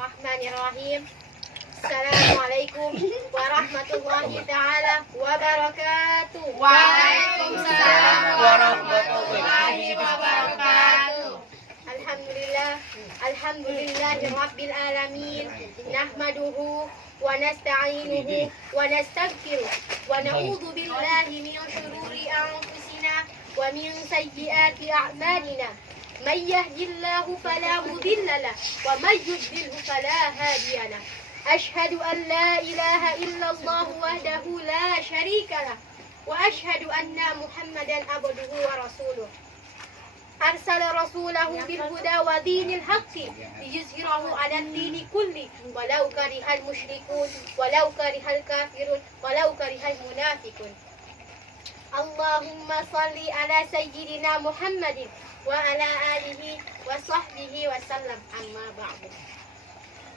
Bismillahirrahmanirrahim. Assalamualaikum warahmatullahi ta'ala wabarakatuh. Waalaikumsalam warahmatullahi wabarakatuh. Alhamdulillahi rabbil alamin. Nahmaduhu wa nasta'inuhu wa nastaghfiruh wa na'udzu billahi min shururi anfusina wa min sayyiati a'malina. Man yahdihillahu fala mudilla lahu wa man yudlilhu fala hadiya lahu. Ashhadu an la ilaha illallah wahdahu la syarika lah wa ashhadu anna Muhammadan abduhu wa rasuluh. Arsala rasulahu bil huda wa dinil haqqi liyuzhirahu 'ala ad-dini kulli walau karihal musyrikun walau karihal kafirun walau karihal munafiqun. Allahumma salli ala sayyidina Muhammadin wa ala alihi wa sahbihi wa sallam, amma ba'du.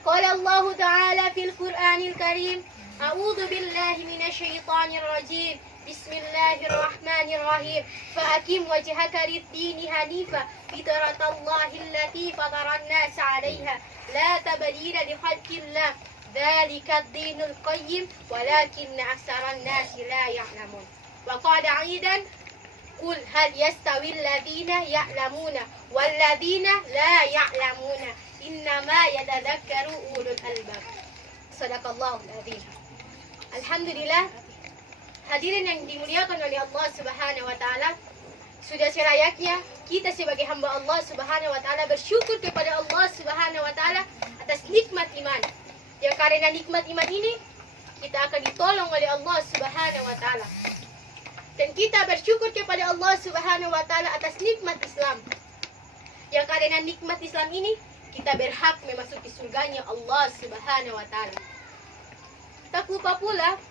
Qala Allah Ta'ala fil Qur'anil Karim, a'udzu billahi minasy syaithanir rajim. Bismillahirrahmanirrahim. Fa'akim wajhaka lid-dini hanifa fitratallahi allati fataran nas 'alaiha la tabdila li khalqillah. Dzalika ad-dinul qayyim walakinna aktsaran nasi la ya'lamun. Wa qala 'aidan qul hal yastawi alladhina ya'lamuna wal ladzina la ya'lamuna innama yatadzakkaru ulul albab. Shadaqallahul azim. Alhamdulillah, hadirin yang dimuliakan oleh Allah Subhanahu wa taala, sudah selayaknya kita sebagai hamba Allah Subhanahu wa taala bersyukur kepada Allah Subhanahu wa taala atas nikmat iman. Yang karena nikmat iman ini kita akan ditolong oleh Allah Subhanahu wa taala. Dan kita bersyukur kepada Allah Subhanahu wa taala atas nikmat Islam. Yang karena nikmat Islam ini kita berhak memasuki surganya Allah Subhanahu wa taala. Tak lupa pula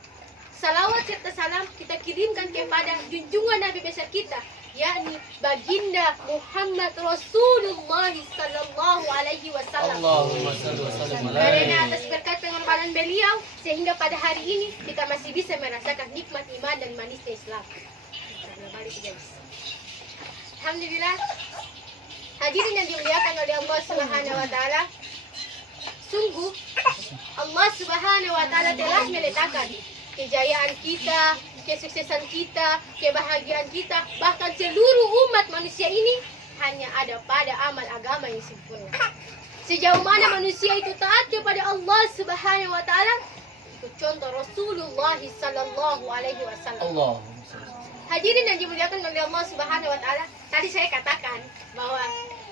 salawat serta salam kita kirimkan kepada junjungan Nabi besar kita, yakni baginda Muhammad Rasulullah sallallahu alaihi wasallam. Allahumma shalli wa sallim alaihi. Karena atas berkat pengorbanan beliau sehingga pada hari ini kita masih bisa merasakan nikmat iman dan manisnya Islam. Alhamdulillah, hadirin yang dimuliakan oleh Allah Subhanahu wa taala, sungguh Allah Subhanahu wa taala telah meletakkan kejayaan kita, kesuksesan kita, kebahagiaan kita, bahkan seluruh umat manusia ini hanya ada pada amal agama yang sempurna. Sejauh mana manusia itu taat kepada Allah Subhanahu wa taala, itu contoh Rasulullah sallallahu alaihi wasallam. Allahumma Hadirin yang dimuliakan oleh Allah Subhanahu wa taala, tadi saya katakan bahwa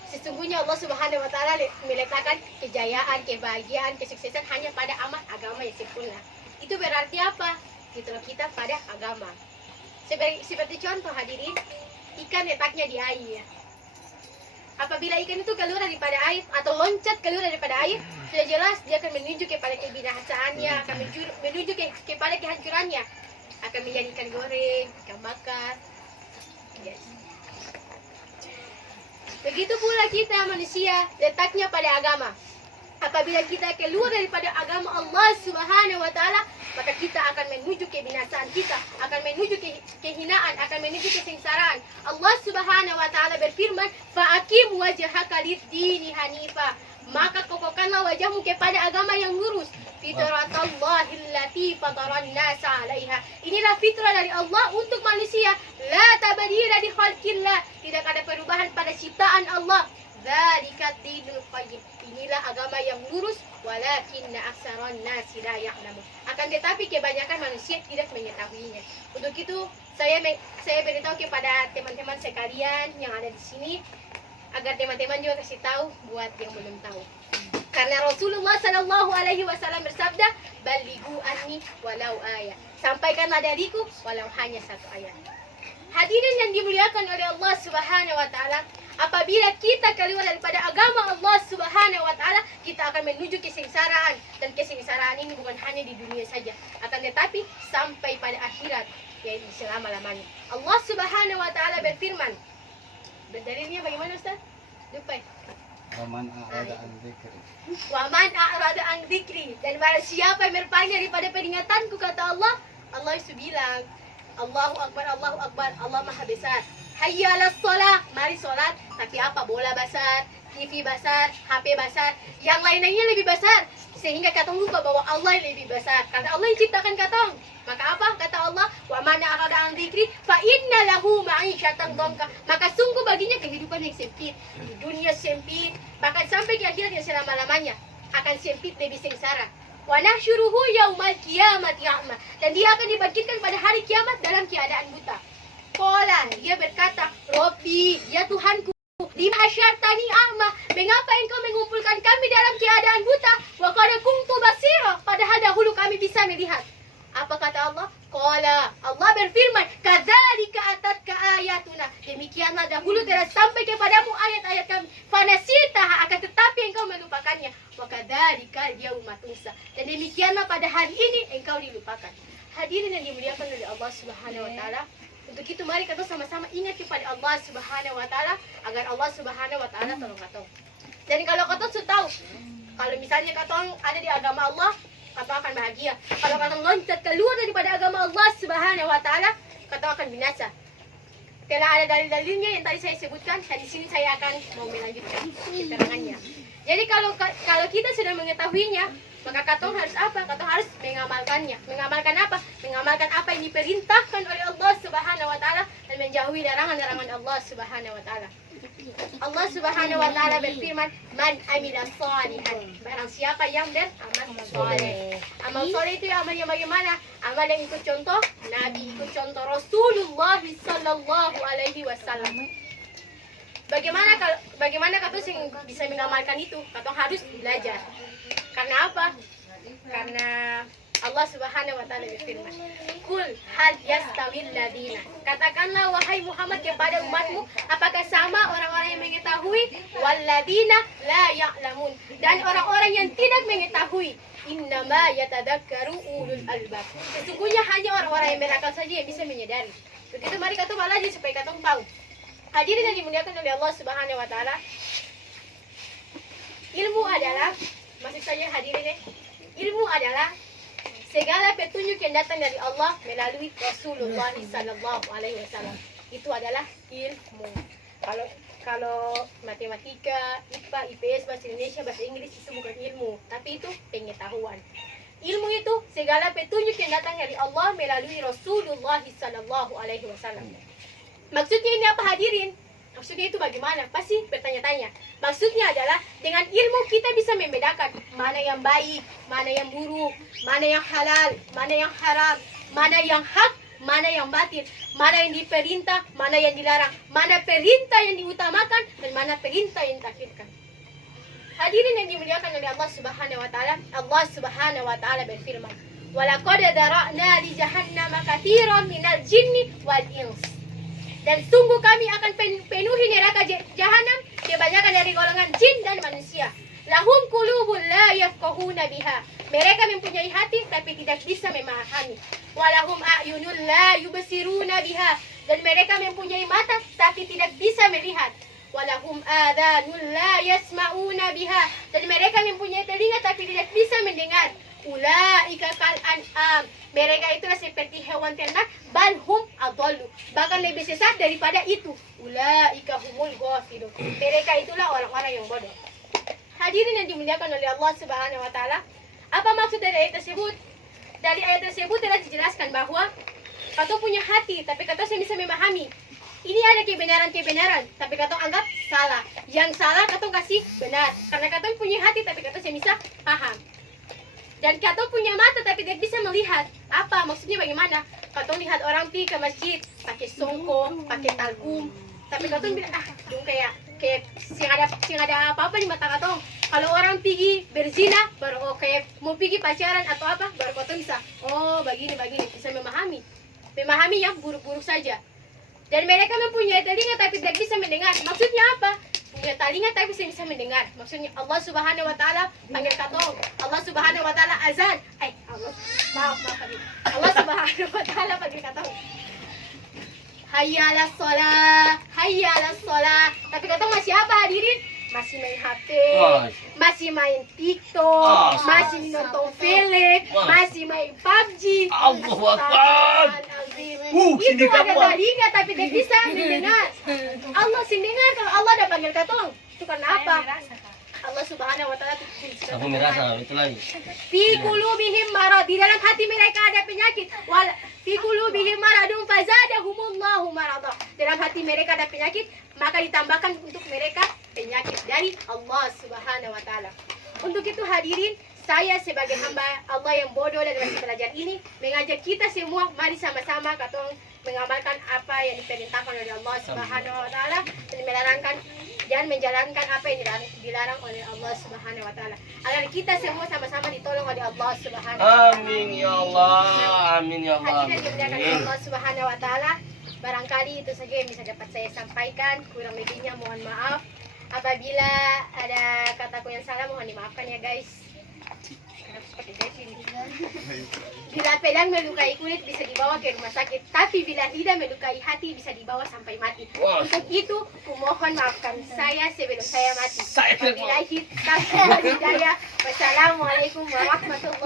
sesungguhnya Allah Subhanahu wa taala meletakkan kejayaan, kebahagiaan, kesuksesan hanya pada amal agama yang sempurna. Itu berarti apa? Ditolong kita pada agama. Seperti contoh hadirin, ikan letaknya di air. Apabila ikan itu keluar daripada air atau loncat keluar daripada air, sudah jelas dia akan menuju kepada kebinasaannya, akan menuju kepada kehancurannya. Akan menjadi ikan goreng, ikan bakar. Yes. Begitu pula kita manusia letaknya pada agama. Apabila kita keluar daripada agama Allah Subhanahu wa taala, maka kita akan menuju kebinasaan, kita akan menuju kehinaan, akan menuju kesengsaraan. Allah Subhanahu wa taala berfirman, "Fa'aqim wajhaka lid-dini hanifa." Maka kokohkanlah wajahmu kepada agama yang lurus. Fitratallahi allati fataran nas 'alaiha. Inilah fitrah dari Allah untuk manusia. La tabdila li khalqillah. Tidak ada perubahan pada ciptaan Allah. Dzalika dinul qayyim. Inilah agama yang lurus, walakinna aktsaran nasi la ya'lamun. Akan tetapi kebanyakan manusia tidak mengetahuinya. Untuk itu saya beritahu kepada teman-teman sekalian yang ada di sini agar teman-teman juga kasih tahu buat yang belum tahu. Karena Rasulullah sallallahu alaihi wasallam bersabda, "Balighu anni walau ayat." Sampaikanlah dariku walau hanya satu ayat. Hadirin yang dimuliakan oleh Allah Subhanahu wa taala, apabila kita keluar daripada agama Allah Subhanahu wa taala, kita akan menuju kesengsaraan, dan kesengsaraan ini bukan hanya di dunia saja, akan tetapi sampai pada akhirat, yaitu selama-lamanya. Allah Subhanahu wa taala berfirman, berdalilnya bagaimana Ustaz? Lupa. Waman a'rada an dzikri. Waman a'rada an dzikri, dan barang siapa yang berpaling daripada peringatanku, kata Allah, Allah itu bilang, Allahu Akbar, Allah Maha Besar. Hayya 'alas shalah, mari salat. Tapi apa? Bola basah, TV besar, HP besar, yang lain-lainnya lebih besar. Sehingga katong lupa bahwa Allah yang lebih besar. Karena Allah yang ciptakan katong. Maka apa? Kata Allah, wa man a'rada an dzikri fa inna lahu ma'isyatan dhanka. Maka sungguh baginya kehidupan yang sempit, di dunia sempit, bahkan sampai di akhirat yang selama-lamanya akan sempit, lebih sengsara. Wa nahsyuruhu yaumal qiyamati a'ma. Dan dia akan dibangkitkan pada hari kiamat dalam keadaan buta. Qala, dia berkata, Rabbi, ya Tuhanku, lima hasyartani a'ma, mengapa engkau mengumpulkan kami dalam keadaan buta? Wa qad kuntu basira, padahal dahulu kami bisa melihat. Apa kata Allah? Qala, Allah berfirman, kadzalika atatka ayatuna. Demikianlah dahulu telah sampai kepadamu ayat-ayat kami. Fanasitaha, akan tetapi engkau melupakannya. Wa kadzalika yauma tunsa. Dan demikianlah pada hari ini engkau dilupakan. Hadirin yang dimuliakan oleh Allah Subhanahu wa taala. Untuk itu mari kita sama-sama ingat kepada Allah Subhanahu wa taala agar Allah Subhanahu wa taala tolong katong. Dan kalau katong sudah tahu, kalau misalnya katong ada di agama Allah, katong akan bahagia. Kalau katong loncat keluar daripada agama Allah Subhanahu wa taala, katong akan binasa. Telah ada dalil-dalilnya yang tadi saya sebutkan, dan di sini saya akan mau melanjutkan keterangannya. Jadi kalau kita sudah mengetahuinya, maka katong harus apa? Katong harus mengamalkannya. Mengamalkan apa? Mengamalkan apa yang diperintahkan oleh Allah Subhanahu wa taala dan menjauhi larangan-larangan Allah Subhanahu wa taala. Allah Subhanahu wa taala berfirman, "Man amila shalihan." Barang siapa yang beramal saleh. Amal saleh itu amal yang bagaimana? Amal yang ikut contoh Nabi, ikut contoh Rasulullah sallallahu alaihi wasallam. Bagaimana katong sing bisa mengamalkan itu? Katong harus belajar. Karena apa? Karena Allah Subhanahu wa taala berfirman, "Qul hal yastawil ladina." Katakanlah wahai Muhammad kepada umatmu, apakah sama orang-orang yang mengetahui wal ladina la ya'lamun, dan orang-orang yang tidak mengetahui? Innama yatadakkaru ulul albab. Sesungguhnya hanya orang-orang yang berakal saja yang bisa menyadari. Begitu mari kita belajar supaya kita tahu. Hadirin yang dimuliakan oleh Allah Subhanahu wa taala, ilmu adalah, maksud saya hadirin, ilmu adalah segala petunjuk yang datang dari Allah melalui Rasulullah sallallahu alaihi wasallam. Itu adalah ilmu. Kalau matematika, IPA, IPS, bahasa Indonesia, bahasa Inggris itu bukan ilmu, tapi itu pengetahuan. Ilmu itu segala petunjuk yang datang dari Allah melalui Rasulullah sallallahu alaihi wasallam. Maksudnya ini apa hadirin? Maksudnya itu bagaimana? Pasti bertanya-tanya. Maksudnya adalah dengan ilmu kita bisa membedakan mana yang baik, mana yang buruk, mana yang halal, mana yang haram, mana yang hak, mana yang batil, mana yang diperintah, mana yang dilarang, mana perintah yang diutamakan, dan mana perintah yang ditakhirkan. Hadirin yang dimuliakan oleh Allah Subhanahu wa taala, Allah Subhanahu wa taala berfirman, "Walaqad dara'na li jahannama katsiran minal jinni wal ins." Dan sungguh kami akan penuhi neraka jahanam kebanyakan dari golongan jin dan manusia. Lahum qulubun la yafqahuna biha. Mereka mempunyai hati tapi tidak bisa memahami. Walahum a'yunun la yubsiruna biha. Dan mereka mempunyai mata tapi tidak bisa melihat. Walahum adhanun la yasma'una biha. Dan mereka mempunyai telinga tapi tidak bisa mendengar. Ulaika kal an'am. Mereka itulah seperti hewan ternak, bal hum adallu, bahkan lebih sesat daripada itu. Ulaika humul ghafilun. Mereka itulah orang-orang yang bodoh. Hadirin yang dimuliakan oleh Allah Subhanahu wa taala, apa maksud dari ayat tersebut? Dari ayat tersebut telah dijelaskan bahwa kau punya hati tapi kau bisa memahami. Ini ada kebenaran-kebenaran tapi kau anggap salah. Yang salah kau kasih benar. Karena kau punya hati tapi kau bisa paham. Dan kau punya mata tapi tidak bisa melihat. Apa maksudnya bagaimana? Kau lihat orang pergi ke masjid pakai songkok, pakai talgum, tapi kau bilang dong kayak sing ada apa-apa di mata kau. Kalau orang pergi berzina baru kayak mau pergi pacaran atau apa, baru kau bisa begini bisa memahami yang buruk-buruk saja. Dan mereka mempunyai telinga tapi tidak bisa mendengar. Maksudnya apa? Punya telinga tapi bisa mendengar. Maksudnya Allah Subhanahu wa taala panggil katong. Allah Subhanahu wa taala azan. Maaf. Allah Subhanahu wa taala panggil katong. Hayya 'alas shalah, hayya 'alas shalah. Tapi katong masih apa hadirin? Masih main HP, masih main TikTok, masih nonton film, masih main PUBG. Allahu Akbar. Itu ada telinga tapi tidak bisa mendengar. Allah sing dengar kalau Allah ada panggil katong. Itu karena apa? Allah Subhanahu wa taala Aku merasa itu lagi. fi qulubihim marad, di dalam hati mereka ada penyakit. Wal fi qulubihim maradun fazadahumullahu marada. Dalam hati mereka ada penyakit, maka ditambahkan untuk mereka penyakit dari Allah Subhanahu wa taala. Untuk itu hadirin, saya sebagai hamba Allah yang bodoh dan masih belajar ini mengajak kita semua, mari sama-sama katong mengamalkan apa yang diperintahkan oleh Allah Subhanahu wa taala dan menjalankan apa yang dilarang oleh Allah Subhanahu wa taala. Agar kita semua sama-sama ditolong oleh Allah Subhanahu wa taala. Amin ya Allah. Amin ya Allah. Hadirin dimuliakan oleh Allah Subhanahu wa taala. Barangkali itu saja yang bisa dapat saya sampaikan. Kurang lebihnya mohon maaf. Apabila ada kataku yang salah mohon dimaafkan ya guys. Kenapa seperti guys ini? Bila pedang melukai kulit bisa dibawa ke rumah sakit, tapi bila lidah melukai hati bisa dibawa sampai mati. Wow. Untuk itu, kumohon maafkan saya sebelum saya mati. Saya tidak mau. Wabillahi taufiq wal hidayah. Wassalamualaikum warahmatullahi